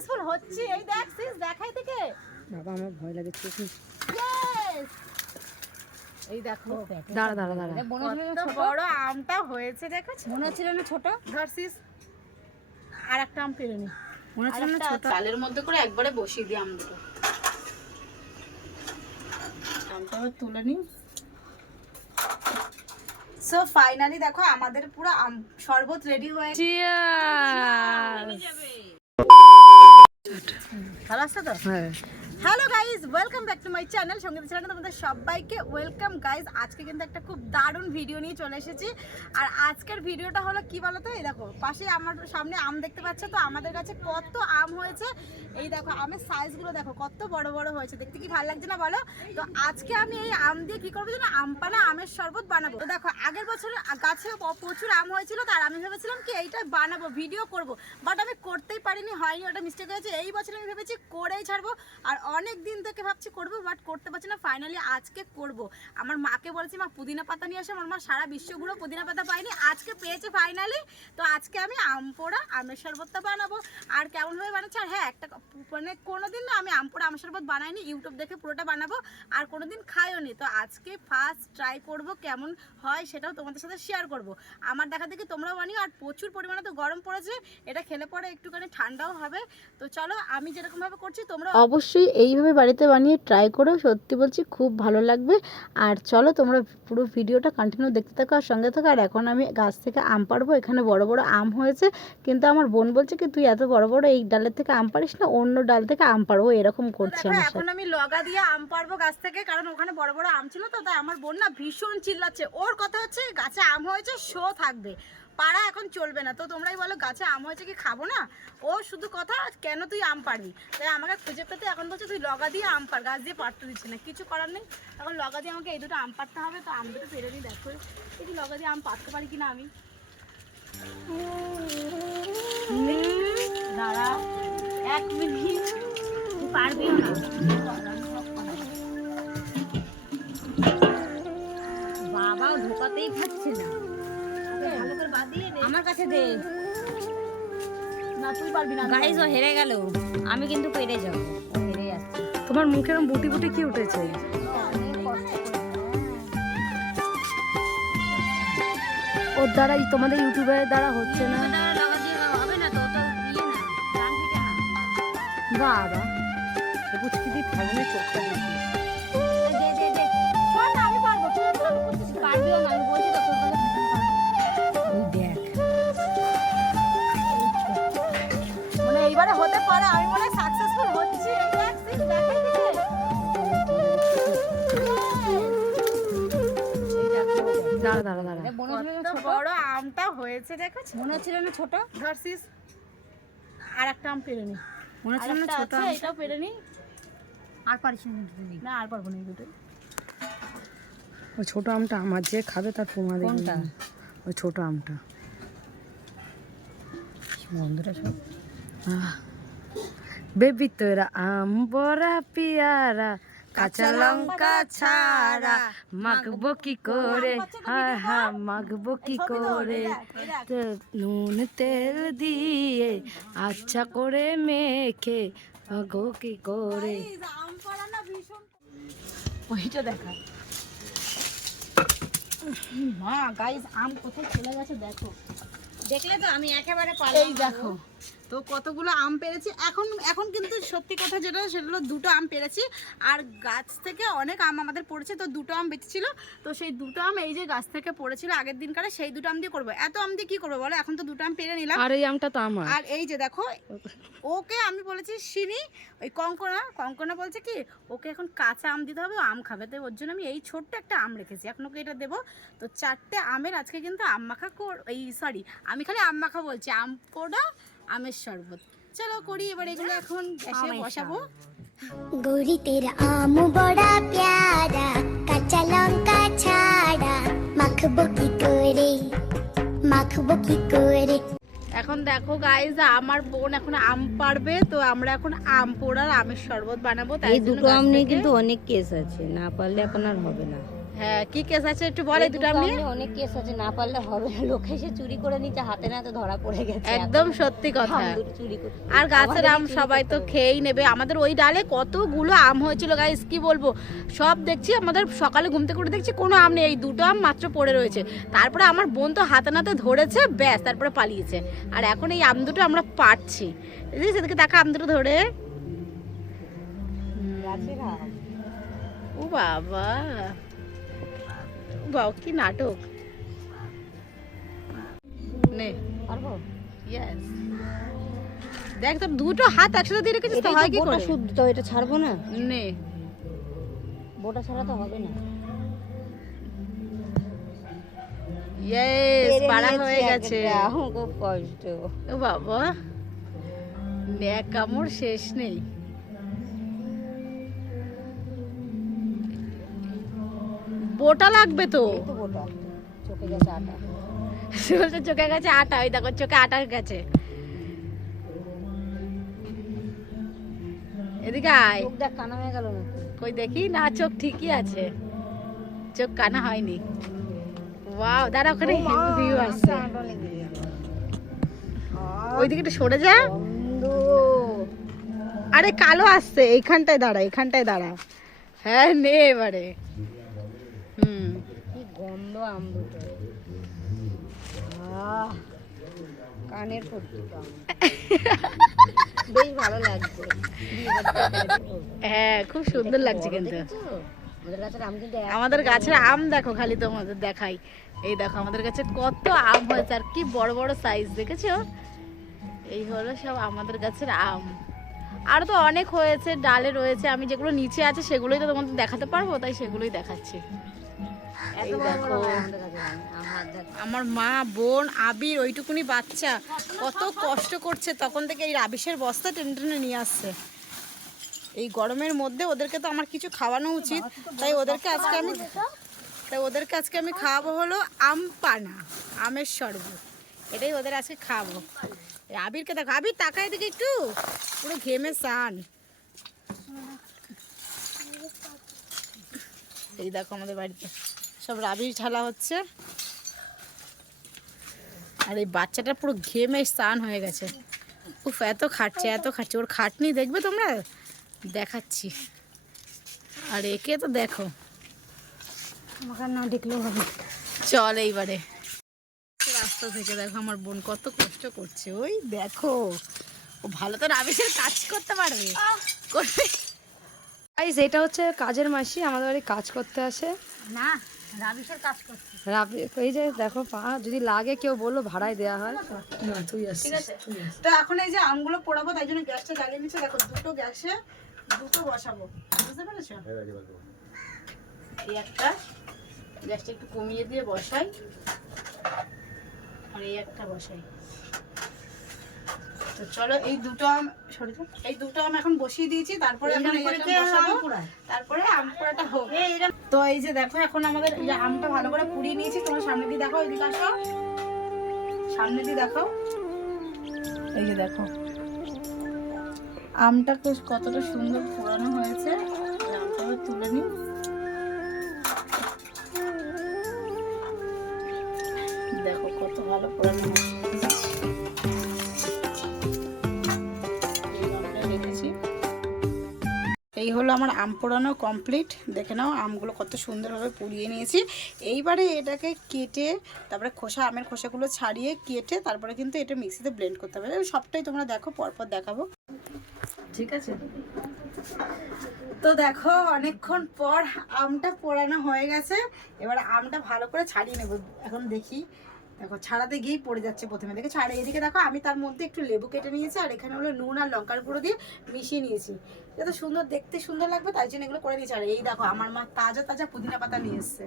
Successful হচ্ছে। এই দেখ সিস দেখাই থেকে বাবা আমার ভয় লাগে চোখ। ইয়েস এই দেখো দাঁড়া দাঁড়া দাঁড়া কত বড় আমটা হয়েছে দেখেছো? মনে হচ্ছিল না ছোট? ধর সিস আর একটা আম পেরে নি। মনে হচ্ছিল না ছোট? চালের মধ্যে করে একবারে বসিয়ে দিই আম দুটো। আমটা তুলে নি। সো ফাইনালি দেখো আমাদের পুরো আম শরবত রেডি হয়ে গেছে। ভালো আছে তো? হ্যাঁ। Hello guys, welcome back to my channel. সঙ্গীত চ্যানেলে তোমাদের সবাইকে ওয়েলকাম গাইজ। আজকে কিন্তু একটা খুব দারুণ ভিডিও নিয়ে চলে এসেছি। আর আজকের ভিডিওটা হলো কি বলো তো, এই দেখো পাশে আমার সামনে আম দেখতে পাচ্ছ তো, আমাদের কাছে কত আম হয়েছে। এই দেখো আমের সাইজগুলো দেখো কত বড় বড় হয়েছে, দেখতে কি ভালো লাগছে না বলো? তো আজকে আমি এই আম দিয়ে কি করবো জানো, আম পানা আমের শরবত বানাবো। তো দেখো আগের বছর গাছে প্রচুর আম হয়েছিল, তার আমি ভেবেছিলাম কি এইটা বানাবো, ভিডিও করব, বাট আমি করতেই পারিনি, হয়নি, ওটা মিস্টেক হয়েছে। এই বছর আমি ভেবেছি করেই ছাড়বো, আর অনেক দিন থেকে ভাবছি করবো বাট করতে পারছি না। ফাইনালি আজকে করব। আমার মাকে বলেছি মা পুদিনা পাতা নিয়ে আসে, আমার মা সারা বিশ্বগুলো পুদিনা পাতা পাইনি, আজকে পেয়েছে ফাইনালি। তো আজকে আমি আম পোড়া আমের শরবতটা বানাবো। আর কেমনভাবে বানাচ্ছি, আর হ্যাঁ একটা মানে কোনোদিন না আমি আম পোড়া আমের শরবত বানাইনি, ইউটিউব দেখে পুরোটা বানাবো, আর কোনোদিন খাইও নি। তো আজকে ফার্স্ট ট্রাই করব, কেমন হয় সেটাও তোমাদের সাথে শেয়ার করব। আমার দেখা দেখি তোমরাও বানিও, আর প্রচুর পরিমাণে তো গরম পড়েছে, এটা খেলে পরে একটুখানি ঠান্ডাও হবে। তো চলো আমি যেরকমভাবে করছি তোমরা অবশ্যই এইভাবে বাড়িতে বানিয়ে ট্রাই করো, সত্যি বলছি খুব ভালো লাগবে। আর চলো তোমরা পুরো ভিডিওটা কন্টিনিউ দেখতে থাকো আর সঙ্গে থাকো। আর এখন আমি গাছ থেকে আম পাড়বো, এখানে বড় বড় আম হয়েছে, কিন্তু আমার বোন বলছে কি তুই এত বড় বড় এই ডালের থেকে আম পারিস না, অন্য ডাল থেকে আম পাড়বো, এরকম করছে আমার সাথে। এখন আমি লগা দিয়ে আম পাড়বো গাছ থেকে, কারণ ওখানে বড় বড় আম ছিল তো, তাই আমার বোন না ভীষণ চিল্লাচ্ছে। ওর কথা হচ্ছে গাছে আম হয়েছে, শো থাকবে, পাড়া এখন চলবে না। তো তোমরাই বলো গাছে আম হয়েছে কি খাবো না? ও শুধু কথা কেন তুই আম পারবি, তাই আমাকে খুঁজে পেতে এখন বলছে তুই লগা দিয়ে আম পার, গাছ দিয়ে পারতে দিচ্ছে না, কিছু করার নেই। এখন লগা দিয়ে আমাকে এই দুটো আম পারতে হবে। তো আম দুটো পেরে নিই, দেখো এই লগা দিয়ে আম পারতে পারি কিনা আমি। দাঁড়া 1 মিনিট, তুই পারবিও না। বাবাও ঢোকাতেই পারছে না, ভালো করে বাঁধিয়ে নে। আমার কাছে দে না, তুই পারবি না। গাইস ও হেরে গেল, আমি কিন্তু পেরে যাব। ও হেরে যাচ্ছে। তোমার মুখে এরকম বুটি বুটি কি উঠেছে? ওর দ্বারাই তোমাদের ইউটিউবের দ্বারা হচ্ছে না। বাবা বুঝতে দিই ফাগুনের চোখটা দেখি। আমি পারবো, তুই পারবিও না, আমি বলছি তো তোর কাছে। দেখ মানে এইবারে হতে পারে, আমি মনে হয় সাকসেসফুল হচ্ছি। দাঁড়া দাঁড়া দাঁড়া কত বড় আমটা হয়েছে দেখেছো? মনে হচ্ছিল না ছোট? ধরছিস আর একটা আম পেরে নি। মনে হচ্ছিল না ছোট? এটাও পেরে নি। আর পারিস না আর পারবো না এই দুটো। ওই ছোট আমটা আমার যে খাবে তার প্রমাণ। কোনটা? ওই ছোট আমটা। বন্ধুরা সব বেবি তোরা আম বড়া পিয়ারা, কাঁচা লঙ্কা ছাড়া মাখবো কি করে, হ্যাঁ হ্যাঁ মাখবো কি করে, নুন তেল দিয়ে আচ্ছা করে মেখে মাখবো কি করে। আম পাড়া না ভীষণ, ওইটা দেখা মা। গাইস আম কোথায় চলে গেছে দেখো, দেখলে তো আমি একেবারে এই দেখো তো কতগুলো আম পেরেছি। এখন কিন্তু সত্যি কথা যেটা সেটা হলো দুটো আম পেরেছি, আর গাছ থেকে অনেক আম আমাদের পড়েছে, তো দুটো আম বেঁচেছিল, তো সেই দুটো আম এই যে গাছ থেকে পড়েছিল আগের দিনকারে, সেই দুটো আম দিয়ে করবো। এত আম দিয়ে কি করবো বলো, এখন তো দুটো আম পেরে নিলাম। আর এই আমটা তো আমার। আর এই যে দেখো ওকে আমি বলেছি সিনি, ওই কঙ্কনা বলছে কি ওকে এখন কাঁচা আম দিতে হবে, ও আম খাবে, তো ওর জন্য আমি এই ছোট্ট একটা আম রেখেছি, এখন ওকে এটা দেবো। তো 4টে আমের আজকে কিন্তু আম মাখা আমি খালি আম মাখা বলছি, আম পোড়া আমের শরবত। চলো করি এবার এগুলো, এখন গ্যাসে বসাবো। গৌরী তেরা আম বড়া প্যারা, কাঁচা লঙ্কা ছাড়া মাখবো কি করে, মাখবো কি করে। এখন দেখো গাইজ আমার বোন এখন আম পারবে, তো আমরা এখন আম পোড়ার আমের শরবত বানাবো। তাই এই দুটো আম নিয়ে কিন্তু অনেক কেস আছে, না পারলে এখন আর হবে না। হ্যাঁ কি কেস আছে একটু বল এই দুটো আম নিয়ে। অনেক কেস আছে, না পারলে হবে না, লোক এসে চুরি করে নিতে হাতে নাতে ধরা পড়ে গেছে। একদম সত্যি কথা। চুরি করে আর গাছের আম সবাই তো খেয়েই নেবে। আমাদের ওই ডালে কতগুলো আম হয়েছিল গাইস, কি বলবো, সব দেখছি আমাদের সকালে ঘুম থেকে উঠে দেখছি কোনো আম নেই, এই দুটো আম মাত্র পড়ে রয়েছে। তারপরে আমার বোন তো হাতে নাতে ধরেছে, ব্যাস তারপরে পালিয়েছে। আর এখন এই আম দুটো আমরা পাড়ছি, সেদিকে দেখা আম দুটো ধরে। গাছের আম। ও বাবা, বাহ কি নাটক। নে পারবো? ইয়েস, দেখ তোর দুটো হাত একসাথে দিয়ে রেখেছিস তো, হয় কি করে? শুদ্ধ তো, এটা ছাড়বো না, নে বোটা ছাড়া তো হবে না। ইয়েস, পাড়া হয়ে গেছে। খুব কষ্ট। ও বাবা, এক কামড় শেষ নেই। বোটা লাগবে তো। এই তো বোটা, চোখে গেছে আটা। চোখে গেছে আটা, ওই দেখো চোখে আটা গেছে। এদিকে আয়, চোখ দেখ কানা হয়ে গেল না? কই দেখি না, চোখ ঠিকই আছে, চোখ কানা হয়নি। ওয়াও, দাঁড়া ওখানে ভিউ আসছে, ওইদিকে একটু সরে যা। আরে কালো আসছে, এইখানটায় দাঁড়া, এইখানটায় দাঁড়া। হ্যাঁ নে এবারে। কি গন্ধ আম দুটো, কানের পর্যন্ত বেশ ভালো লাগছে। হ্যাঁ খুব সুন্দর লাগছে কিন্তু। আমাদের গাছের আম কিন্তু আমাদের গাছের আম দেখো, খালি তোমাদের দেখাই, এই দেখো আমাদের কাছে কত আম হয়েছে, আর কি বড় বড় সাইজ, দেখেছো? এই হলো সব আমাদের গাছের আম। আর তো অনেক হয়েছে, ডালে রয়েছে, আমি যেগুলো নিচে আছে সেগুলোই তো তোমাদের দেখাতে পারবো, তাই সেগুলোই দেখাচ্ছি। এই দেখো আমার মা, বোন, আবির, ওইটুকুনি বাচ্চা কত কষ্ট করছে তখন থেকে, এই রাবিশের বস্তা টেনে টেনে নিয়ে আসছে। এই গরমের মধ্যে ওদেরকে তো আমার কিছু খাওয়ানো উচিত, তাই ওদেরকে আজকে আমি খাওয়াবো হলো আম পানা, আমের শরবত, এটাই ওদের আজকে খাওয়াবো। আবিরকে দেখো, আবির তাকায় দিকে একটু, পুরো ঘেমে স্নান। এই দেখো আমাদের বাড়িতে সব রাবিশ ঢালা হচ্ছে, আর এই বাচ্চাটা পুরো ঘেমে স্নান হয়ে গেছে। উফ, এত খাটছে এত খাটছে, ওর খাটনি দেখবে তোমরা, দেখাচ্ছি। আর একে তো দেখো, আমাকে না দেখলেও হবে। চল এইবারে রাস্তা থেকে দেখো আমার বোন কত কষ্ট করছে, ওই দেখো, ও ভালো তো রাবিশের কাজ করতে পারবে। গাইস এটা হচ্ছে কাজের মাসি, আমাদের বাড়ি কাজ করতে আসে। না, রাবিশের কাজ করছে। এই যে দেখো পা যদি লাগে কেউ বললো ভাড়ায় দেওয়া হয়। না তুই ঠিক আছে, তো এখন এই যে আমগুলো পোড়াবো, তাই জন্য গ্যাসটা জ্বালিয়ে নিচ্ছে। দেখো দুটো গ্যাসে দুটো বসাবো, বুঝতে পেরেছো? এই একটা গ্যাসটা একটু কমিয়ে দিয়ে বসাই, আর এই একটা বসাই। তো চলো এই দুটো আম, সরি এই দুটো আম এখন বসিয়ে দিয়েছি, তারপরে এখন এই একটা বসাবো, তারপরে আম পোড়াটা হোক। তো এই যে দেখো এখন আমাদের এই যে আমটা ভালো করে পুড়িয়ে নিয়েছি। তোমার সামনে দিয়ে দেখো, এদিকে আসো, সামনে দিয়ে দেখো, এই যে দেখো আমটা কতটা সুন্দর পোড়ানো হয়েছে। আমটা তুলে নিই, দেখো কত ভালো পোড়ানো হয়েছে। এই হলো আমার আম পোড়ানো কমপ্লিট, দেখে নাও আমগুলো কত সুন্দরভাবে পুড়িয়ে নিয়েছি। এইবারে এটাকে কেটে, তারপরে খোসা, আমের খোসাগুলো ছাড়িয়ে কেটে, তারপরে কিন্তু এটা মিক্সিতে ব্লেন্ড করতে হবে। সবটাই তোমরা দেখো, পরপর দেখাবো, ঠিক আছে? তো দেখো অনেকক্ষণ পর আমটা পোড়ানো হয়ে গেছে, এবার আমটা ভালো করে ছাড়িয়ে নেব। এখন দেখি, দেখো ছাড়াতে গিয়েই পড়ে যাচ্ছে প্রথমে, দেখে ছাড়ে। এদিকে দেখো আমি তার মধ্যে একটু লেবু কেটে নিয়েছি, আর এখানে হলো নুন আর লঙ্কার গুঁড়ো দিয়ে মিশিয়ে নিয়েছি, যাতে সুন্দর দেখতে সুন্দর লাগবে, তাই জন্য এগুলো করে নিয়েছি। আর এই দেখো আমার মা তাজা তাজা পুদিনা পাতা নিয়ে এসছে,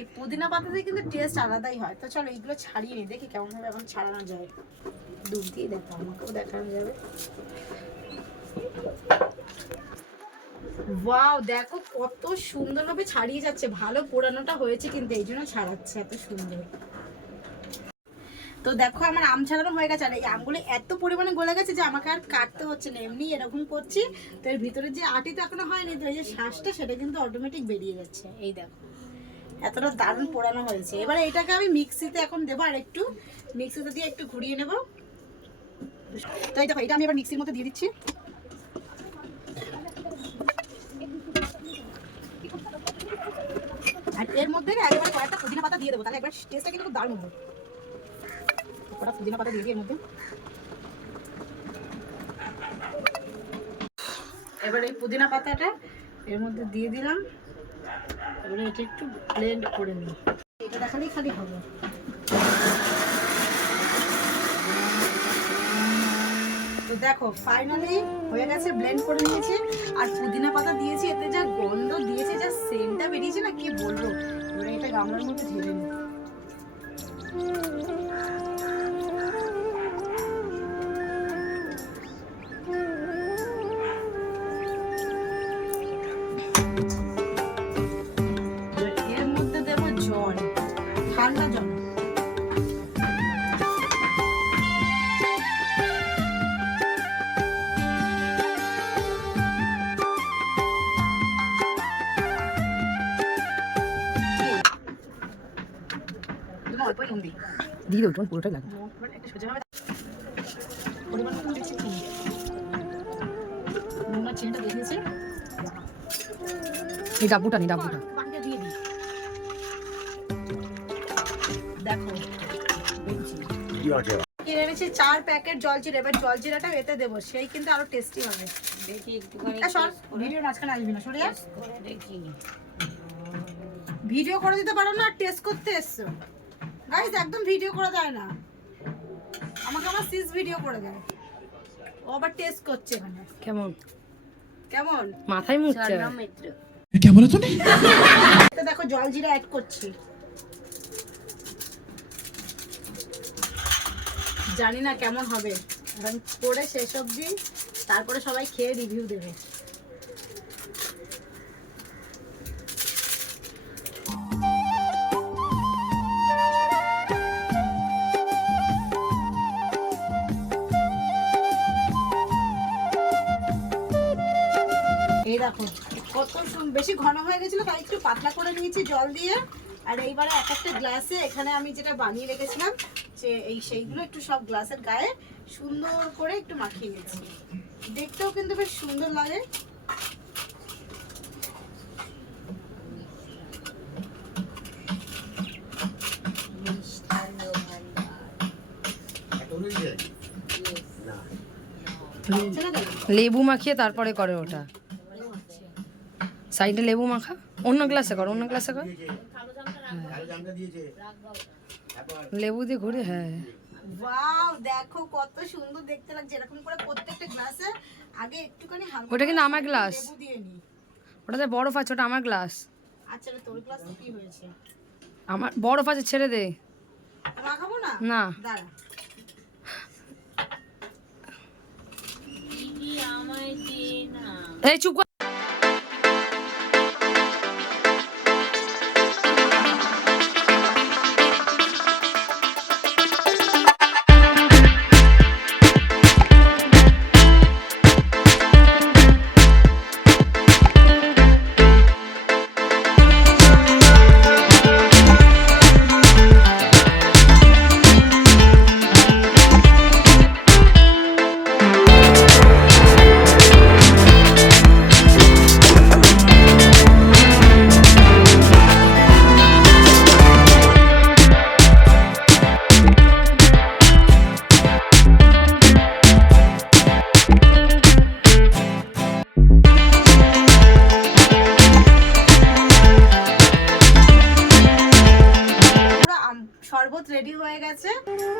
এই পুদিনা পাতা দিয়ে কিন্তু টেস্ট আলাদাই হয়। তো চলো এইগুলো ছাড়িয়ে নিই, দেখি কেমনভাবে এখন ছাড়ানো যায়। দুধ দিয়ে দেখো, আমাকেও দেখানো যাবে। ওয়াও, দেখো কত সুন্দরভাবে ছাড়িয়ে যাচ্ছে, ভালো পোড়ানোটা হয়েছে কিন্তু, এই জন্য ছাড়াচ্ছে এত সুন্দর। তো দেখো আমার আম ছাড়ানো হয়ে গেছে, আর এই আমগুলো এত পরিমাণে গলে গেছে যে আমাকে আর কাটতে হচ্ছে না, এমনি এরকম করছি। তো এর ভিতরে যে আটি তো এখনো হয়নি, তো এই যে শ্বাসটা সেটা কিন্তু অটোমেটিক বেরিয়ে যাচ্ছে। এই দেখো এতটা দারুণ পোড়ানো হয়েছে। এবারে এটাকে আমি মিক্সিতে এখন দেবো, আর একটু মিক্সিতে দিয়ে একটু ঘুরিয়ে নেব। তো এই দেখো, এটা আমি এবার মিক্সির মধ্যে দিয়ে দিচ্ছি। আর এর মধ্যে একবার কয়েকটা পুদিনা পাতা দিয়ে দেবো, তাহলে একবার টেস্টটা কিন্তু খুব দারুণ হবে। কটা পুদিনা পাতা দিয়ে দিই এর মধ্যে। এবার এই পুদিনা পাতাটা এর মধ্যে দিয়ে দিলাম। এবারে এটা একটু ব্লেন্ড করে নিই, এটা দেখালেই খালি হবে। তো দেখো ফাইনালি হয়ে গেছে, ব্লেন্ড করে নিয়েছি। আর পুদিনা পাতা দিয়েছি, এতে যা গন্ধ দিয়েছে, যা সেন্টটা বেরিয়েছে না, কি বলবো। এবারে এটা গামলার মধ্যে ঢেলে নিই। এর মধ্যে দেবো জল, ঠান্ডা জল। অল্পই নুন দিই, দিয়ে দেবো, তোমার পুরোটাই লাগবে। একটু সোজাভাবে পরিমাণ মতো দিচ্ছি চিনি। নুন আর চিনিটা দিয়ে দিয়েছি। এই ডাব্বুটা নেই, ডাব্বুটা পানিটা দিয়ে দিই। দেখো কিনে এনেছি 4 প্যাকেট জলজিরা। এবার জলজিরাটা এতে দেবো, সেই কিন্তু আরো টেস্টি হবে। দেখি একটুখানি ভিডিও মাঝখানে আসবি না, সরে যা। taste করে দেখি। ভিডিও করে দিতে পারো না, টেস্ট করতে এসছো। গাইস একদম ভিডিও করে দেয় না, আমাকে আমার সিস ভিডিও করে দেয়। ও আবার টেস্ট করছে এখানে। কেমন কেমন মাথায় মুছছে? মিত্র তো দেখো জলজিরা অ্যাড করছি। জানি না কেমন হবে, এখন করে শেষ অবধি, তারপরে সবাই খেয়ে রিভিউ দেবে। এই দেখো কত বেশি ঘন হয়ে গেছিল, তাই একটু পাতলা করে নিয়েছি জল দিয়ে। আর এইবারে এক একটা গ্লাসে এখানে আমি যেটা বানিয়ে রেখেছিলাম, যে এই সেইগুলো একটু সব গ্লাসের গায়ে সুন্দর করে একটু মাখিয়ে নিয়েছি। দেখতেও কিন্তু বেশ সুন্দর লাগে। লেবু মাখিয়ে তারপরে করে ওটা, সাইডে লেবু মাখা। অন্য গ্লাসে কর, অন্য গ্লাসে কর। লেবু দিয়ে ঘুরে, হ্যাঁ। ওয়াও দেখো কত সুন্দর দেখতে লাগছে। এরকম করে প্রত্যেকটা গ্লাসে আগে একটুখানি হালকা ওটা কিন্তু আমার গ্লাস, লেবু দিয়ে নি। ওটাতে বরফ আছে, ওটা আমার গ্লাস। আচ্ছা তোর গ্লাস কি হয়েছে? আমার বরফ আছে, ছেড়ে দে। মাখাবো না, না দাঁড়া। এই চুপ কর। শরবত রেডি হয়ে গেছে।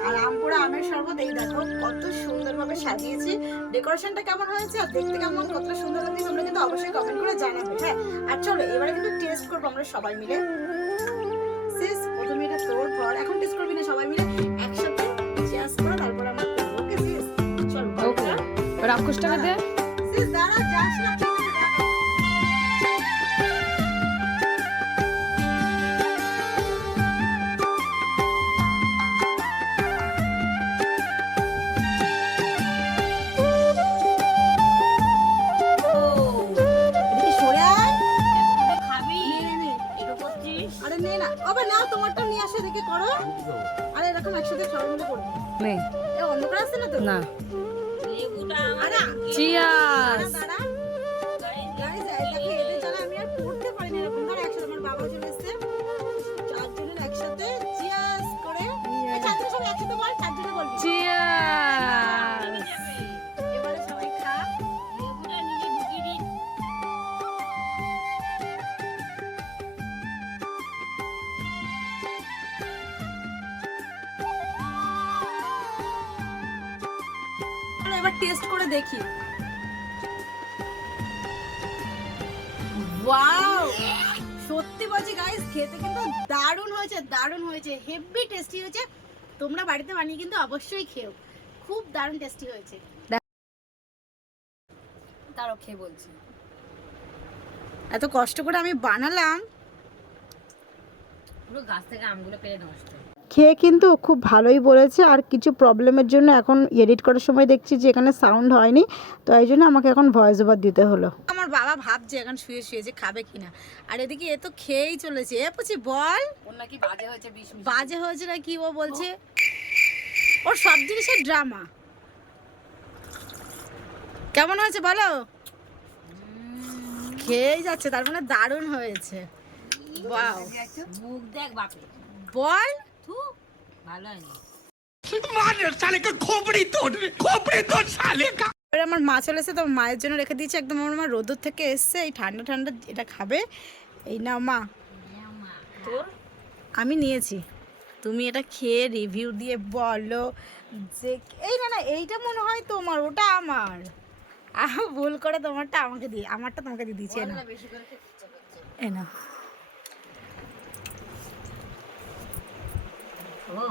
আর আমপুরা আমের শরবত এই দেখো কত সুন্দরভাবে সাজিয়েছি। ডেকোরেশনটা কেমন হয়েছে আর দেখতে কেমন, কতটা সুন্দর লাগছে তোমরা কিন্তু অবশ্যই কমেন্ট করে জানাবে। হ্যাঁ আর চলো এবারে কিন্তু টেস্ট করবো আমরা সবাই মিলে। সিস প্রথমে এটা তোর পর, এখন টেস্ট করবি না, সবাই মিলে একসাথে চেয়ার্স করে তারপর আমরা করবো। ওকে সিস চল। ওকে রাক্ষসটাকে দে। সিস দাঁড়া, যাস না। খাবি? এটা করছিস? আরে নে না। তো না। লেবুটা আরে চিয়ার্স। দাঁড়া গাইস দেখো এদের জানা আমি আর পড়তে পারিনি এরকম ধর একসাথে আমার বাবা চলে এসেছে চারজনের একসাথে চিয়ার্স করে এই চারজনের সবাই একসাথে বল চারজনে বলবি চিয়ার্স। এবারে সবাই খা লেবুটা নিজে ঢুকিয়ে দিই। চলো এবার টেস্ট করে দেখি ওয়াও সত্যি বলছি গাইস খেতে কিন্তু দারুণ হয়েছে হেভি টেস্টি হয়েছে তোমরা বাড়িতে বানিয়ে কিন্তু অবশ্যই খেও খুব দারুণ টেস্টি হয়েছে তারও খেয়ে বলছি এত কষ্ট করে আমি বানালাম পুরো গাছ থেকে আমগুলো পেরে নষ্ট। খেয়ে কিন্তু খুব ভালোই বলেছে আর কিছু প্রবলেমের জন্য এখন এডিট করার সময় দেখছি যে এখানে সাউন্ড হয়নি তো এই জন্য আমাকে এখন ভয়েস ওভার দিতে হলো আমার বাবা ভাবছে এখন শুয়ে যে খাবে কিনা আর এদিকে এ তো খেয়েই চলেছে এ পুচি বল ওর নাকি বাজে হয়েছে 20 বাজে হয়েছে না কি ও বলছে ওর সব জিনিসের ড্রামা কেমন হয়েছে বলো খেয়েই যাচ্ছে তার মানে দারুণ হয়েছে ওয়াও মুখ দেখ বাপে। বল থু ভালো হয়নি। এবার আমার মা চলে এসে তো মায়ের জন্য রেখে দিয়েছে একদম আমার মা রোদ্দুর থেকে এসছে এই ঠান্ডা ঠান্ডা এটা খাবে এই নাও মা তোর আমি নিয়েছি তুমি এটা খেয়ে রিভিউ দিয়ে বলো যে এই না এইটা মনে হয় তোমার ওটা আমার ভুল করে তোমারটা আমাকে দিয়ে আমারটা তোমাকে দিয়ে দিয়েছি না বেশি করে খেতে ইচ্ছা করছে। এ না ও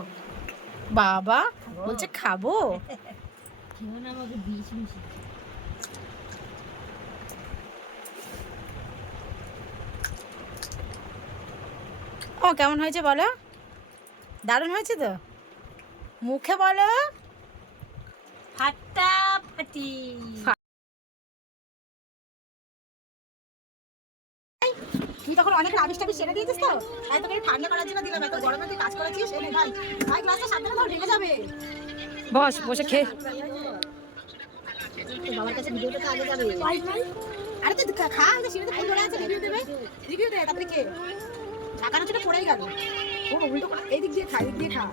বাবা বলছে খাবো কেউ না আমাকে 20 মিশি। ও কেমন হয়েছে বলো দারুণ হয়েছে তো মুখে বলো ফাটাফাটি। তুই তখন অনেক আবিষ্টাবি ছেড়ে দিয়েছিস তো তাই তোকে ঠান্ডা করার জন্য দিলাম এত গরমে তুই কাজ করেছিস এই নে ভাই ভাই গ্লাসটা সাবধানে দাও ঢেলে যাবে বস বসে খেয়ে। বাবার কাছে ভিডিওটা তো আগে যাবে আরে তুই খা এই সিঁড়িতে ফুল ধরে আছে রিভিউ দে তারপরে কে ঢাকানো ছোট পড়েই গেল ও উল্টো করে এই দিক দিয়ে খা এই দিক দিয়ে খা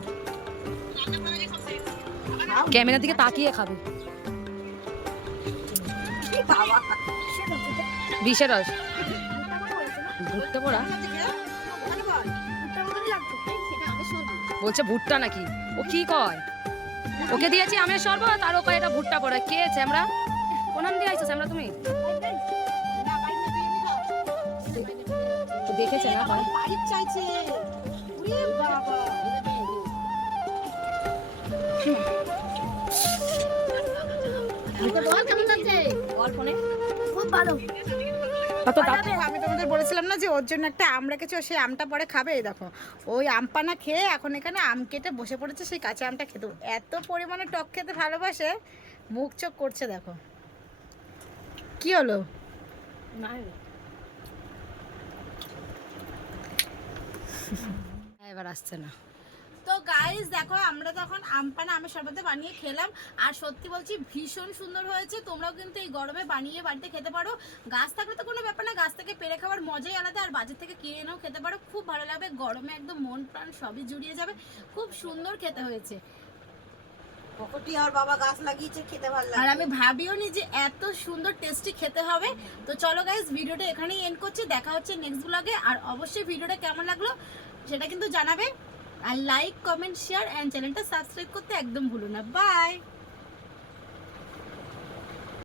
ক্যামেরার দিকে তাকিয়ে খাবে। বাবা বিষের রস। ভুট্টা পোড়া বলছে ভুট্টা নাকি ও কি কয় ওকে দিয়েছি আমের শরবত আর ও কয় এটা ভুট্টা পোড়া কে চ্যামড়া কোন নাম দিয়ে আইছো চ্যামড়া তুমি দেখেছে না ভাই পাইপ চাইছে ওরে বাবা বল কেমন লাগছে বল ফোনে। খুব ভালো কত দাঁত আমি তোমাদের বলেছিলাম না যে ওর জন্য একটা আম রেখেছি সেই আমটা পরে খাবে এই দেখো ওই আম পানা খেয়ে এখন এখানে আম কেটে বসে পড়েছে সেই কাঁচা আমটা খেতে এত পরিমাণে টক খেতে ভালোবাসে মুখ চোখ করছে দেখো কি হলো এবার আসছে না তো গাইস দেখো আমরা তখন আম পানা আমের শরবতে বানিয়ে খেলাম আর সত্যি বলছি ভীষণ সুন্দর হয়েছে তোমরাও কিন্তু এই গরমে বানিয়ে বাড়িতে খেতে পারো গাছ থাকলে তো কোনো ব্যাপার না গাছ থেকে পেরে খাওয়ার মজাই আলাদা আর বাজার থেকে কিনে এনেও খেতে পারো খুব ভালো লাগবে গরমে একদম মন প্রাণ সবই জুড়িয়ে যাবে খুব সুন্দর খেতে হয়েছে পকটি আর বাবা গাছ লাগিয়েছে খেতে ভালো আর আমি ভাবিও নি যে এত সুন্দর টেস্টি খেতে হবে তো চলো গাইস ভিডিওটা এখানেই এন্ড করছি দেখা হচ্ছে নেক্সট ব্লগে আর অবশ্যই ভিডিওটা কেমন লাগলো সেটা কিন্তু জানাবে আর লাইক কমেন্ট শেয়ার এন্ড চ্যানেলটা সাবস্ক্রাইব করতে একদম ভুলো না বাই